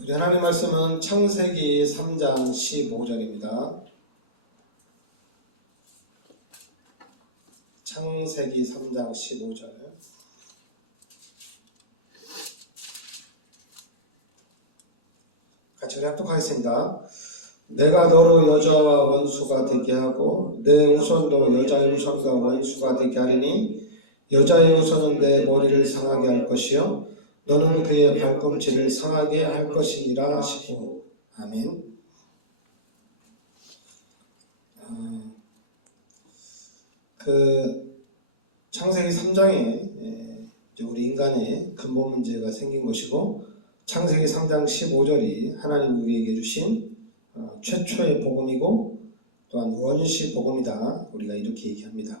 우리 하나님 말씀은 창세기 3장 15절입니다. 창세기 3장 15절. 같이 우리 합독하겠습니다. 내가 너로 여자와 원수가 되게 하고 내 우선도 여자의 우선과 원수가 되게 하리니 여자의 우선은 내 머리를 상하게 할 것이요 너는 그의 발꿈치를 상하게 할 것이니라 하시고. 아멘. 창세기 3장에 우리 인간의 근본 문제가 생긴 것이고, 창세기 3장 15절이 하나님 우리에게 주신 최초의 복음이고 또한 원시 복음이다, 우리가 이렇게 얘기합니다.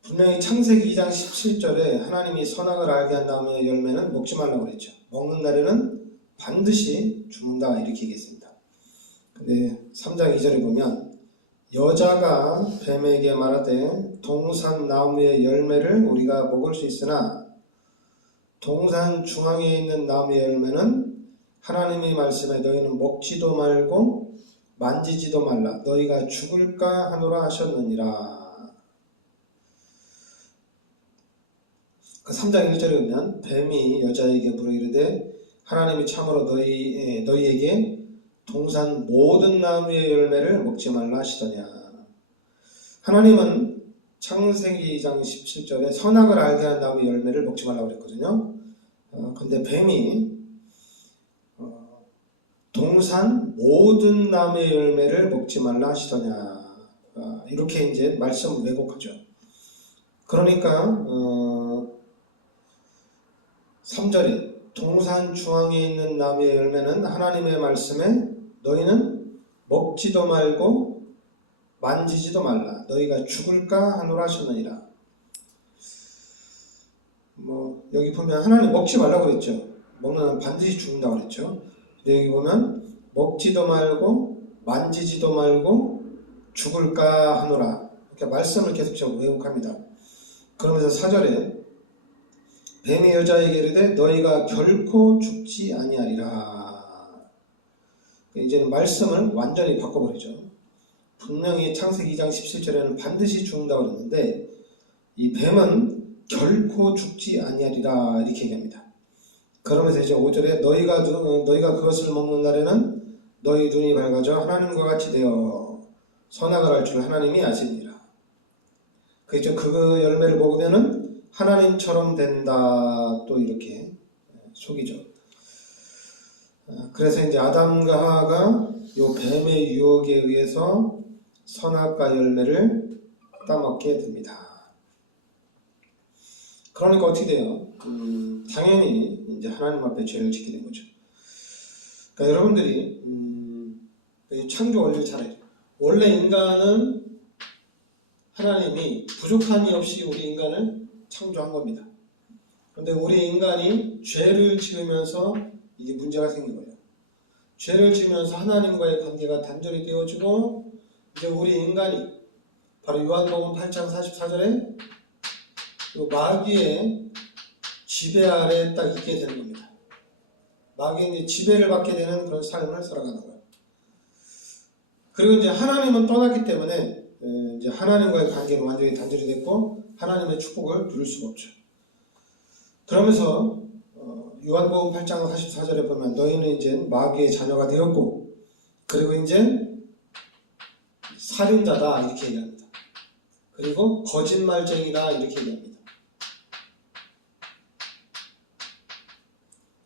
분명히 창세기 2장 17절에 하나님이 선악을 알게 한 다음에 열매는 먹지 말라고 그랬죠. 먹는 날에는 반드시 죽는다, 이렇게 얘기했습니다. 근데 3장 2절에 보면 여자가 뱀에게 말하되 동산 나무의 열매를 우리가 먹을 수 있으나 동산 중앙에 있는 나무의 열매는 하나님의 말씀에 너희는 먹지도 말고 만지지도 말라 너희가 죽을까 하노라 하셨느니라. 3장 1절에 보면 뱀이 여자에게 물어 이르되 하나님이 참으로 너희에게 동산 모든 나무의 열매를 먹지 말라 하시더냐. 하나님은 창세기 2장 17절에 선악을 알게 하는 나무의 열매를 먹지 말라고 그랬거든요. 근데 뱀이 동산 모든 나무의 열매를 먹지 말라 하시더냐, 이렇게 이제 말씀을 왜곡하죠. 그러니까 3절에 동산 중앙에 있는 나무의 열매는 하나님의 말씀에 너희는 먹지도 말고 만지지도 말라 너희가 죽을까 하노라 하셨느니라. 여기 보면 하나님 먹지 말라고 그랬죠. 먹는 한 반드시 죽는다고 그랬죠. 근데 여기 보면 먹지도 말고 만지지도 말고 죽을까 하노라, 이렇게 말씀을 계속 왜곡합니다. 그러면서 4절에 뱀이 여자에게 이르되 너희가 결코 죽지 아니하리라. 이제는 말씀을 완전히 바꿔버리죠. 분명히 창세기 2장 17절에는 반드시 죽는다고 그랬는데 이 뱀은 결코 죽지 아니하리라, 이렇게 얘기합니다. 그러면서 이제 5절에 너희가 그것을 먹는 날에는 너희 눈이 밝아져 하나님과 같이 되어 선악을 알 줄 하나님이 아시니라. 그죠? 그 열매를 먹으면은 하나님처럼 된다, 또 이렇게 속이죠. 그래서 이제 아담과 하와가 요 뱀의 유혹에 의해서 선악과 열매를 따먹게 됩니다. 그러니까 어떻게 돼요? 당연히 이제 하나님 앞에 죄를 짓게 된 거죠. 그러니까 여러분들이 창조 원리를 잘 알죠. 원래 인간은 하나님이 부족함이 없이 우리 인간을 창조한 겁니다. 그런데 우리 인간이 죄를 지으면서 이게 문제가 생긴 거예요. 죄를 지으면서 하나님과의 관계가 단절이 되어지고, 이제 우리 인간이 바로 요한복음 8장 44절에 마귀의 지배 아래에 딱 있게 되는 겁니다. 마귀의 지배를 받게 되는 그런 삶을 살아가는 거예요. 그리고 이제 하나님은 떠났기 때문에 이제 하나님과의 관계는 완전히 단절이 됐고 하나님의 축복을 누릴 수가 없죠. 그러면서 요한복음 8장 44절에 보면 너희는 이제 마귀의 자녀가 되었고, 그리고 이제 살인자다, 이렇게 얘기합니다. 그리고 거짓말쟁이다, 이렇게 얘기합니다.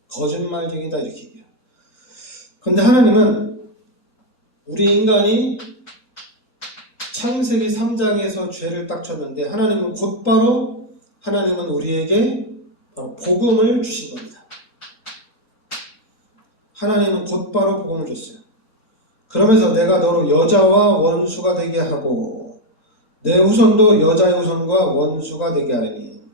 거짓말쟁이다, 이렇게 얘기해요. 그런데 하나님은 우리 인간이 창세기 3장에서 죄를 딱 쳤는데 하나님은 곧바로 우리에게 복음을 주신 겁니다. 하나님은 곧바로 복음을 줬어요. 그러면서 내가 너로 여자와 원수가 되게 하고 내 후손도 여자의 후손과 원수가 되게 하리니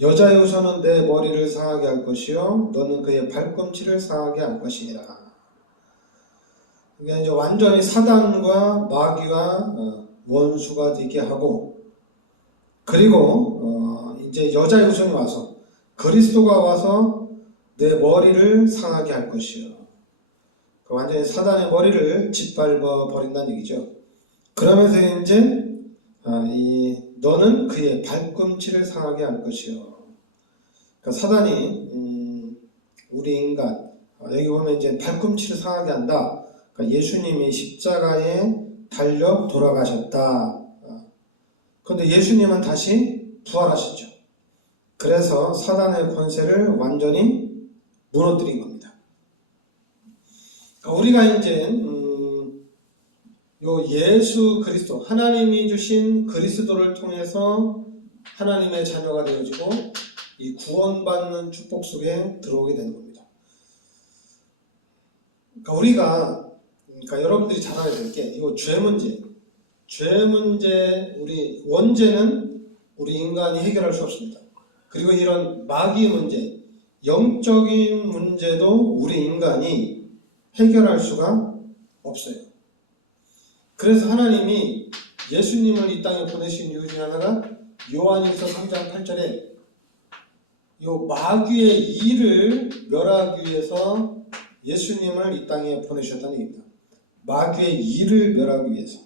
여자의 후손은 내 머리를 상하게 할 것이요 너는 그의 발꿈치를 상하게 할 것이니라. 그러니까 이제 완전히 사단과 마귀가 원수가 되게 하고, 그리고 이제 여자의 후손이 와서 그리스도가 와서 내 머리를 상하게 할 것이요. 완전히 사단의 머리를 짓밟아 버린다는 얘기죠. 그러면서 이제 너는 그의 발꿈치를 상하게 할 것이요. 그러니까 사단이 우리 인간 여기 보면 이제 발꿈치를 상하게 한다. 그러니까 예수님이 십자가에 달려 돌아가셨다. 그런데 예수님은 다시 부활하셨죠. 그래서 사단의 권세를 완전히 무너뜨린 겁니다. 그러니까 우리가 이제 요 예수 그리스도 하나님이 주신 그리스도를 통해서 하나님의 자녀가 되어지고 이 구원받는 축복 속에 들어오게 되는 겁니다. 그러니까 여러분들이 잘 알아야 될 게 이거 죄 문제 우리 원죄는 우리 인간이 해결할 수 없습니다. 그리고 이런 마귀의 문제, 영적인 문제도 우리 인간이 해결할 수가 없어요. 그래서 하나님이 예수님을 이 땅에 보내신 이유 중에 하나가 요한일서 3장 8절에 요 마귀의 일을 멸하기 위해서 예수님을 이 땅에 보내셨다는 얘기입니다. 마귀의 일을 멸하기 위해서.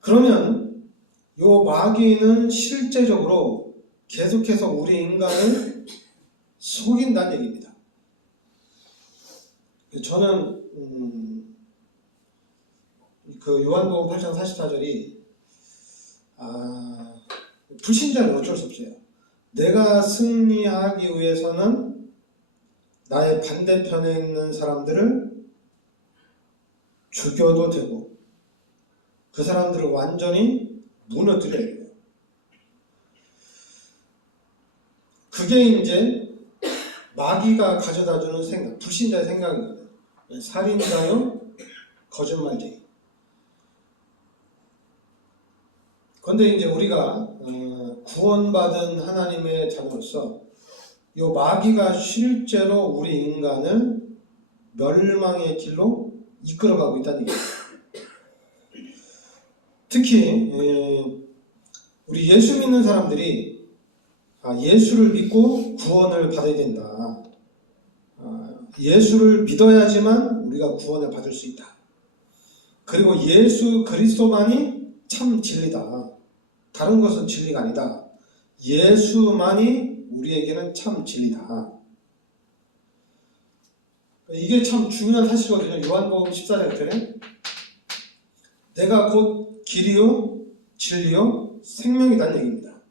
그러면 요 마귀는 실제적으로 계속해서 우리 인간을 속인다는 얘기입니다. 저는 그 요한복음 8장 44절이 불신자는 어쩔 수 없어요. 내가 승리하기 위해서는 나의 반대편에 있는 사람들을 죽여도 되고 그 사람들을 완전히 무너뜨려야 돼요. 그게 이제 마귀가 가져다주는 생각, 불신자의 생각입니다. 살인자요, 거짓말쟁이. 그런데 이제 우리가 구원받은 하나님의 자녀로서 이 마귀가 실제로 우리 인간을 멸망의 길로 이끌어가고 있다는 얘기예요. 특히 우리 예수 믿는 사람들이 예수를 믿고 구원을 받아야 된다. 예수를 믿어야지만 우리가 구원을 받을 수 있다. 그리고 예수 그리스도만이 참 진리다. 다른 것은 진리가 아니다. 예수만이 우리에게는 참 진리다. 이게 참 중요한 사실이거든요. 요한복음 14장 1절에 내가 곧 길이요 진리요 생명이라는 얘기입니다.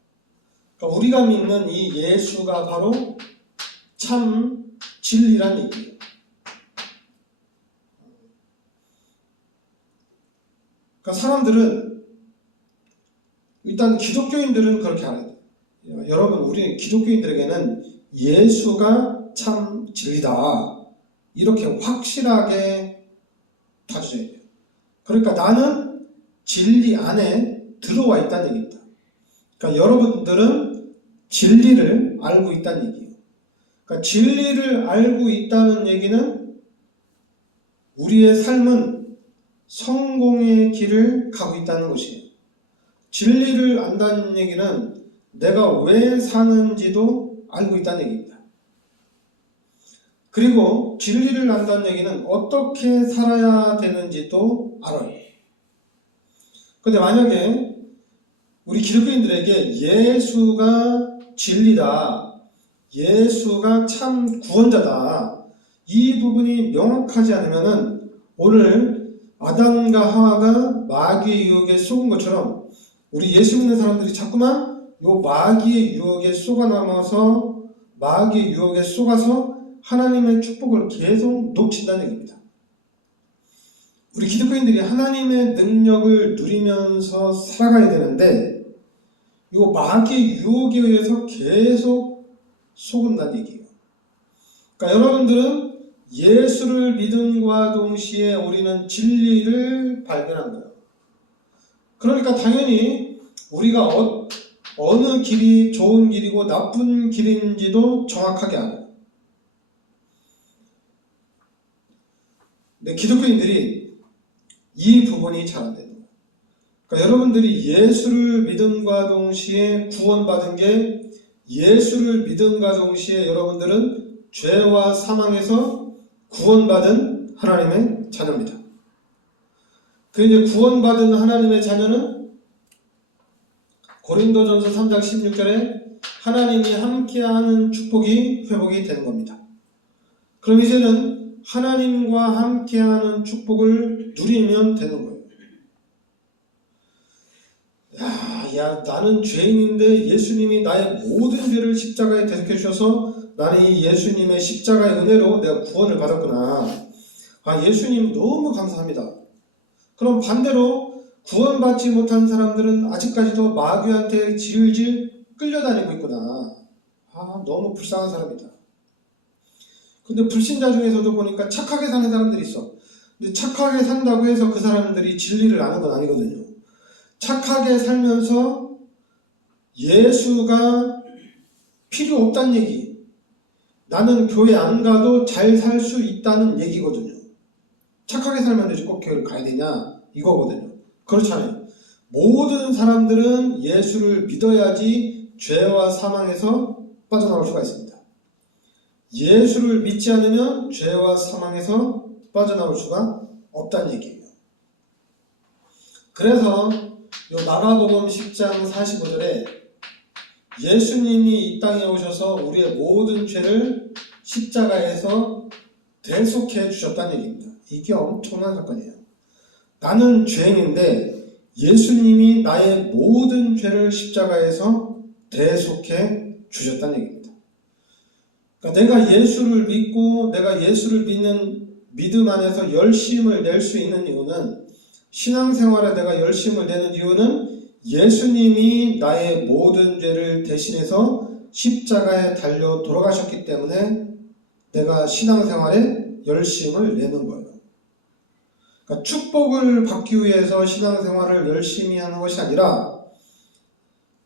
그러니까 우리가 믿는 이 예수가 바로 참 진리란 얘기예요. 그러니까 사람들은 일단 기독교인들은 그렇게 알아야 돼요. 여러분 우리 기독교인들에게는 예수가 참 진리다. 이렇게 확실하게 다져야 돼요. 그러니까 나는 진리 안에 들어와 있다는 얘기입니다. 그러니까 여러분들은 진리를 알고 있다는 얘기예요. 그러니까 진리를 알고 있다는 얘기는 우리의 삶은 성공의 길을 가고 있다는 것이에요. 진리를 안다는 얘기는 내가 왜 사는지도 알고 있다는 얘기입니다. 그리고 진리를 안다는 얘기는 어떻게 살아야 되는지도 알아요. 그런데 만약에 우리 기독교인들에게 예수가 진리다, 예수가 참 구원자다, 이 부분이 명확하지 않으면 오늘 아담과 하와가 마귀의 유혹에 속은 것처럼 우리 예수 믿는 사람들이 자꾸만 요 마귀의 유혹에 속아남아서 마귀의 유혹에 속아서 하나님의 축복을 계속 놓친다는 얘기입니다. 우리 기독교인들이 하나님의 능력을 누리면서 살아가야 되는데 이 마귀의 유혹에 의해서 계속 속은다는 얘기예요. 그러니까 여러분들은 예수를 믿음과 동시에 우리는 진리를 발견한 거예요. 그러니까 당연히 우리가 어느 길이 좋은 길이고 나쁜 길인지도 정확하게 알아요. 근데 기독교인들이 이 부분이 잘 안 돼요. 그러니까 여러분들이 예수를 믿음과 동시에 구원받은 게 예수를 믿음과 동시에 여러분들은 죄와 사망에서 구원받은 하나님의 자녀입니다. 그 이제 구원받은 하나님의 자녀는 고린도전서 3장 16절에 하나님이 함께하는 축복이 회복이 되는 겁니다. 그럼 이제는 하나님과 함께하는 축복을 누리면 되는 거예요. 야, 나는 죄인인데 예수님이 나의 모든 죄를 십자가에 대속해 주셔서 나는 이 예수님의 십자가의 은혜로 내가 구원을 받았구나. 예수님 너무 감사합니다. 그럼 반대로 구원받지 못한 사람들은 아직까지도 마귀한테 질질 끌려다니고 있구나. 너무 불쌍한 사람이다. 근데 불신자 중에서도 보니까 착하게 사는 사람들이 있어. 근데 착하게 산다고 해서 그 사람들이 진리를 아는 건 아니거든요. 착하게 살면서 예수가 필요 없다는 얘기, 나는 교회 안 가도 잘 살 수 있다는 얘기거든요. 착하게 살면 되지 꼭 교회를 가야 되냐 이거거든요. 그렇잖아요. 모든 사람들은 예수를 믿어야지 죄와 사망에서 빠져나올 수가 있습니다. 예수를 믿지 않으면 죄와 사망에서 빠져나올 수가 없다는 얘기예요. 그래서 요 마가복음 10장 45절에 예수님이 이 땅에 오셔서 우리의 모든 죄를 십자가에서 대속해 주셨다는 얘기입니다. 이게 엄청난 사건이에요. 나는 죄인인데 예수님이 나의 모든 죄를 십자가에서 대속해 주셨다는 얘기입니다. 그러니까 내가 예수를 믿고 내가 예수를 믿는 믿음 안에서 열심을 낼 수 있는 이유는, 신앙생활에 내가 열심을 내는 이유는 예수님이 나의 모든 죄를 대신해서 십자가에 달려 돌아가셨기 때문에 내가 신앙생활에 열심을 내는 거예요. 그러니까 축복을 받기 위해서 신앙생활을 열심히 하는 것이 아니라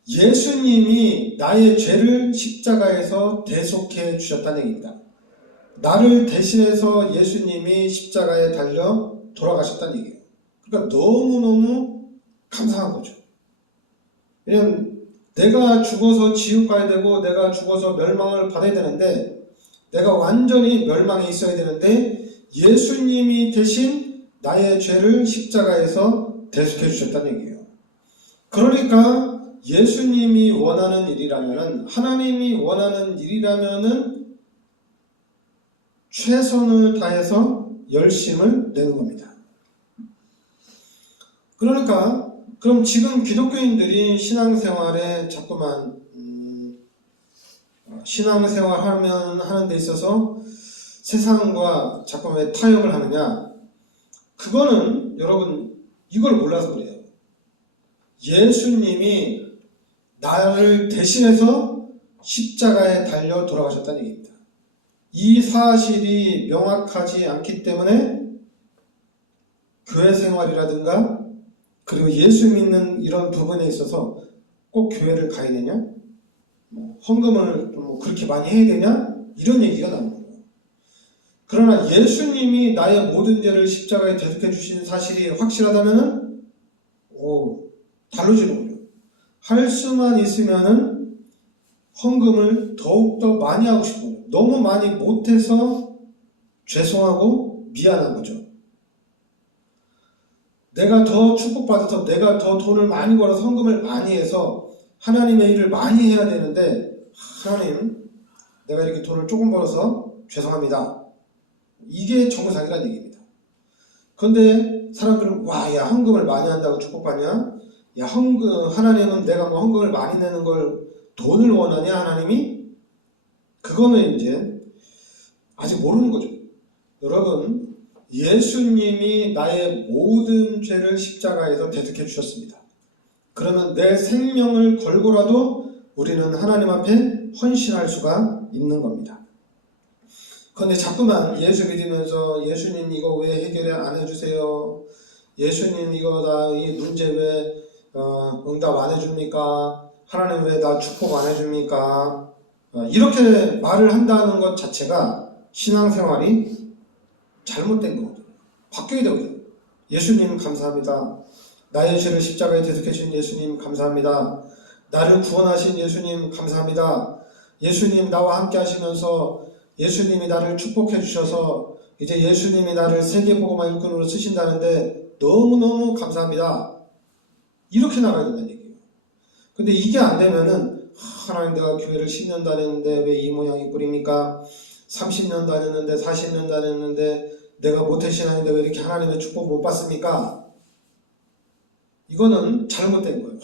예수님이 나의 죄를 십자가에서 대속해 주셨다는 얘기입니다. 나를 대신해서 예수님이 십자가에 달려 돌아가셨다는 얘기예요. 그러니까 너무너무 감사한 거죠. 왜냐면 내가 죽어서 지옥 가야 되고 내가 죽어서 멸망을 받아야 되는데, 내가 완전히 멸망에 있어야 되는데 예수님이 대신 나의 죄를 십자가에서 대속해 주셨다는 얘기예요. 그러니까 예수님이 원하는 일이라면은, 하나님이 원하는 일이라면은 최선을 다해서 열심을 내는 겁니다. 그러니까 그럼 지금 기독교인들이 신앙생활에 자꾸만 신앙생활 하는 데 있어서 세상과 자꾸 왜 타협을 하느냐? 그거는 여러분 이걸 몰라서 그래요. 예수님이 나를 대신해서 십자가에 달려 돌아가셨다는 얘기입니다. 이 사실이 명확하지 않기 때문에 교회 생활이라든가 그리고 예수 믿는 이런 부분에 있어서 꼭 교회를 가야 되냐? 헌금을 그렇게 많이 해야 되냐? 이런 얘기가 나오는 거예요. 그러나 예수님이 나의 모든 죄를 십자가에 대속해 주신 사실이 확실하다면은 달라지는 거예요. 할 수만 있으면은 헌금을 더욱더 많이 하고 싶어요. 너무 많이 못해서 죄송하고 미안한 거죠. 내가 더 축복받아서 내가 더 돈을 많이 벌어서 헌금을 많이 해서 하나님의 일을 많이 해야 되는데, 하나님 내가 이렇게 돈을 조금 벌어서 죄송합니다. 이게 정상이라는 얘기입니다. 그런데 사람들은 야 헌금을 많이 한다고 축복받냐? 야 하나님은 내가 헌금을 많이 내는 걸 돈을 원하냐 하나님이? 그거는 이제 아직 모르는 거죠. 여러분, 예수님이 나의 모든 죄를 십자가에서 대속해 주셨습니다. 그러면 내 생명을 걸고라도 우리는 하나님 앞에 헌신할 수가 있는 겁니다. 그런데 자꾸만 예수 믿으면서 예수님 이거 왜 해결 안 해주세요? 예수님 이거 다 이 문제 왜 응답 안 해줍니까? 하나님 왜 나 축복 안 해줍니까? 이렇게 말을 한다는 것 자체가 신앙생활이 잘못된 거거든요. 바뀌어야 되거든요. 예수님 감사합니다. 나의 죄를 십자가에 대속해 주신 예수님 감사합니다. 나를 구원하신 예수님 감사합니다. 예수님 나와 함께 하시면서 예수님이 나를 축복해 주셔서 이제 예수님이 나를 세계복음화 일꾼으로 쓰신다는데 너무너무 감사합니다. 이렇게 나가야 된다는 얘기예요. 근데 이게 안 되면은 하나님 내가 교회를 10년 다녔는데 왜 이 모양이 꼴입니까? 30년 다녔는데 40년 다녔는데 내가 모태신앙인데 왜 이렇게 하나님의 축복 못 받습니까? 이거는 잘못된 거예요.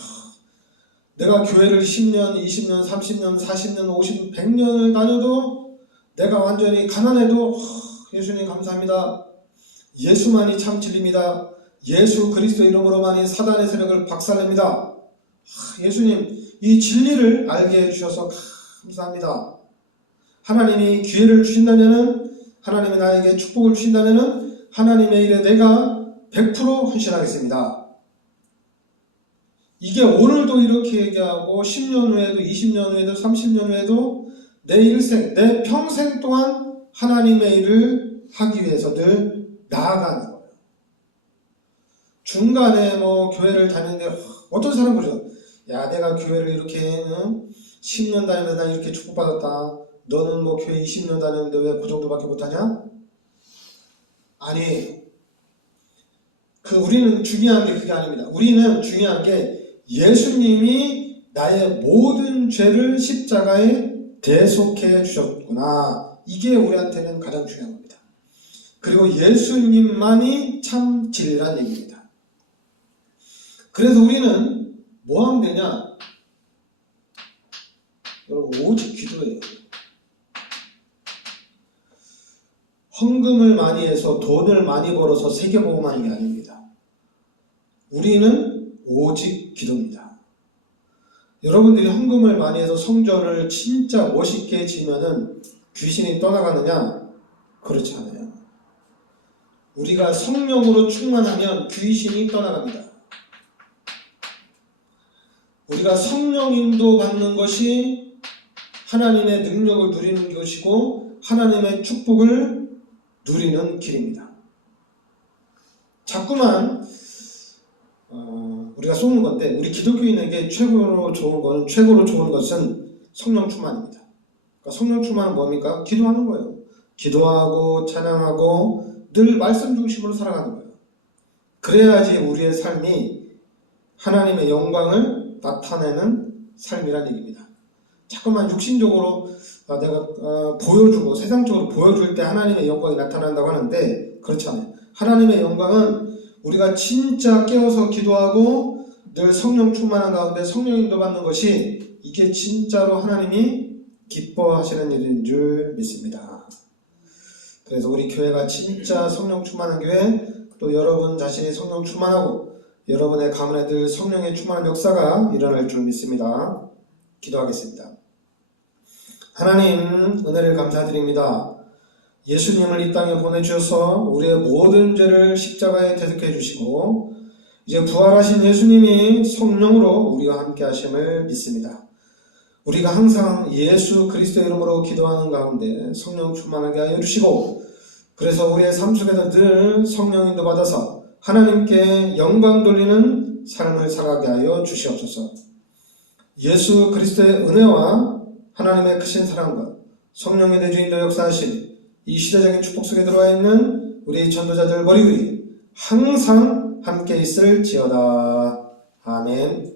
내가 교회를 10년, 20년, 30년, 40년, 50년, 100년을 다녀도 내가 완전히 가난해도 예수님 감사합니다. 예수만이 참 진리입니다. 예수 그리스도 이름으로만이 사단의 세력을 박살냅니다. 예수님 이 진리를 알게 해주셔서 감사합니다. 하나님이 기회를 주신다면은, 하나님이 나에게 축복을 주신다면은 하나님의 일에 내가 100% 헌신하겠습니다. 이게 오늘도 이렇게 얘기하고 10년 후에도 20년 후에도 30년 후에도 내 일생, 내 평생 동안 하나님의 일을 하기 위해서 늘 나아가는 거예요. 중간에 교회를 다니는데 어떤 사람 그러죠. 야, 내가 교회를 이렇게 10년 다니면서 난 이렇게 축복받았다. 너는 교회 20년 다녔는데 왜 그 정도밖에 못하냐? 아니, 우리는 중요한 게 그게 아닙니다. 우리는 중요한 게 예수님이 나의 모든 죄를 십자가에 대속해 주셨구나. 이게 우리한테는 가장 중요한 겁니다. 그리고 예수님만이 참 진리란 얘기입니다. 그래서 우리는 뭐 하면 되냐? 여러분, 오직 기도예요. 헌금을 많이 해서 돈을 많이 벌어서 세계복음하는 게 아닙니다. 우리는 오직 기도입니다. 여러분들이 헌금을 많이 해서 성전을 진짜 멋있게 지으면은 귀신이 떠나가느냐? 그렇지 않아요. 우리가 성령으로 충만하면 귀신이 떠나갑니다. 우리가 성령 인도 받는 것이 하나님의 능력을 누리는 것이고 하나님의 축복을 누리는 길입니다. 자꾸만 우리가 쏘는 건데, 우리 기독교인에게 최고로 좋은 것은 성령 충만입니다. 그러니까 성령 충만은 뭡니까? 기도하는 거예요. 기도하고 찬양하고 늘 말씀 중심으로 살아가는 거예요. 그래야지 우리의 삶이 하나님의 영광을 나타내는 삶이란 얘기입니다. 자꾸만 육신적으로 내가 보여주고 세상적으로 보여줄 때 하나님의 영광이 나타난다고 하는데, 그렇지 않아요. 하나님의 영광은 우리가 진짜 깨어서 기도하고 늘 성령 충만한 가운데 성령 인도 받는 것이, 이게 진짜로 하나님이 기뻐하시는 일인 줄 믿습니다. 그래서 우리 교회가 진짜 성령 충만한 교회, 또 여러분 자신이 성령 충만하고 여러분의 가문에 늘 성령의 충만한 역사가 일어날 줄 믿습니다. 기도하겠습니다. 하나님, 은혜를 감사드립니다. 예수님을 이 땅에 보내주셔서 우리의 모든 죄를 십자가에 대속해 주시고 이제 부활하신 예수님이 성령으로 우리와 함께 하심을 믿습니다. 우리가 항상 예수 그리스도의 이름으로 기도하는 가운데 성령 충만하게 하여 주시고, 그래서 우리의 삶 속에서 늘 성령 인도 받아서 하나님께 영광 돌리는 삶을 살아가게 하여 주시옵소서. 예수 그리스도의 은혜와 하나님의 크신 사랑과 성령의 내주인도 역사하신 이 시대적인 축복 속에 들어와 있는 우리 전도자들 머리 위에 항상 함께 있을지어다. 아멘.